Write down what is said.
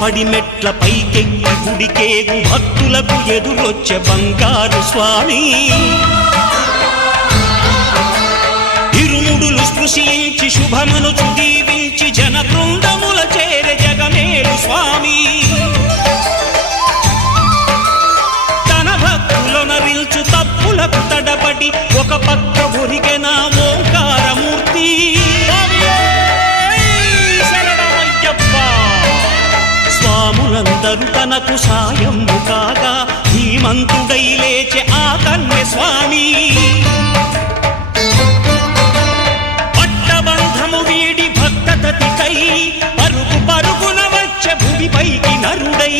పడిమెట్ల పైకెక్కి గుడికేగు భక్తులకు ఎదురొచ్చే బంగారు స్వామి ఇరుముడులు స్పృశించి శుభమనుచు దీవించి జన బృందముల చేరే జగమేలు స్వామి తన భక్తులొనరిల్చు తప్పులకు తడబడి ఒక పక్క ఒరిగెన ఓంకారమూర్తి స్వాములందరూ తనకు సాయము కాగా ధీమంతుడై లేచే ఆ కన్య స్వామి పట్టబంధము వీడి భక్తతతికై పరుగు పరుగున వచ్చే భూమిపైకి నరుడై